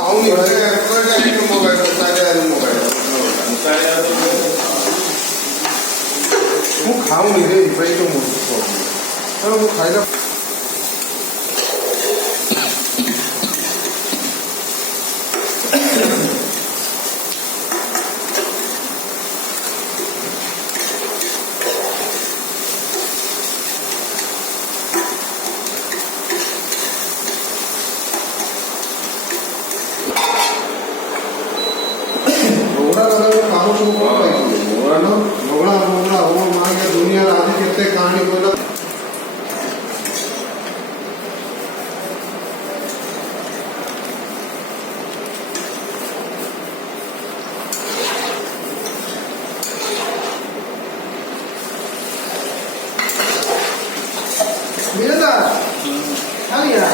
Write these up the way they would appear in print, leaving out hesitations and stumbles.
아우니 그래 그래 좀 먹어야 돼. 싸야 좀 먹어야 돼. 뭐 가운이래 이빨 좀 먹었어. 그럼 뭐 가이다. दुनिया आदि कितने कहानी बोला मिलता 아니야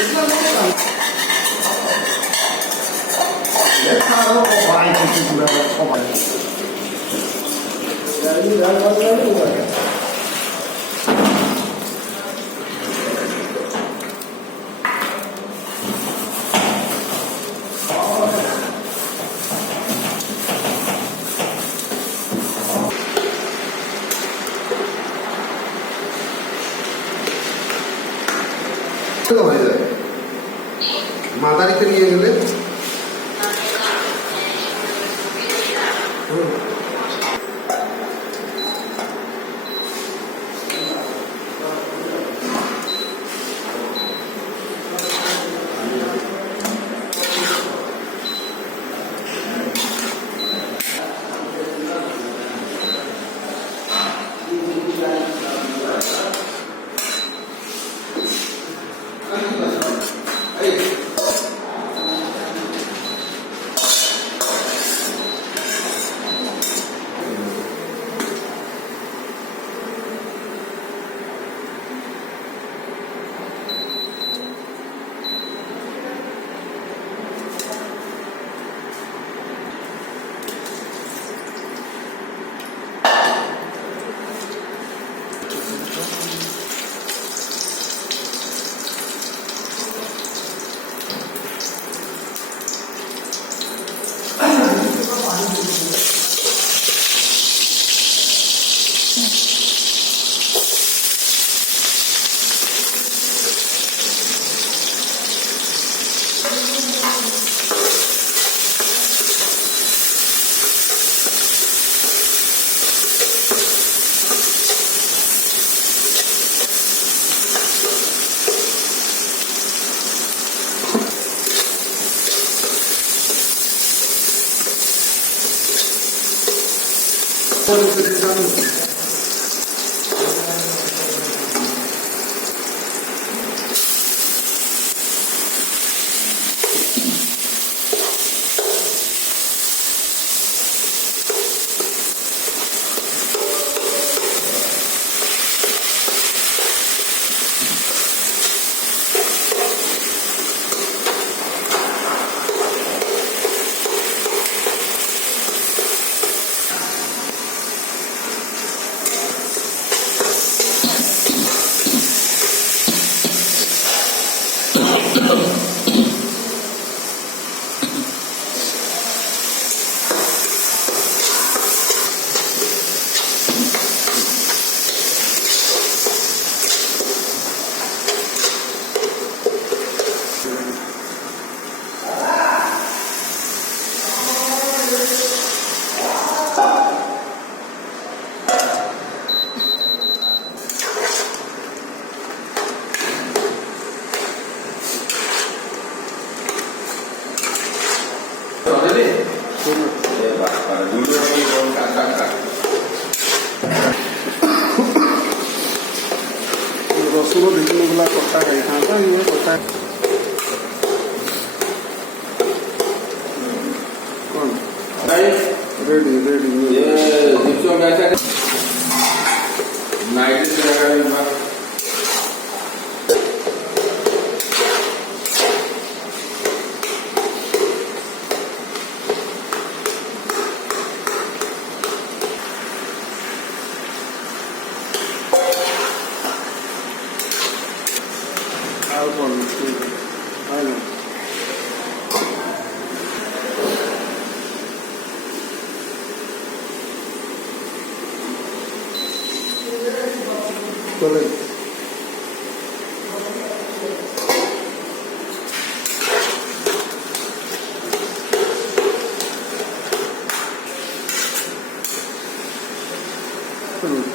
이거는 হয়ে যায় মাদারিকে নিয়ে গেলে रसुण देखने वाला पत्ता है था ये पत्ता कौन रेडी रेडी ये जिसको कैसा नाइट से लगा আর বলো ঠিক আছে হয় না চলে হুম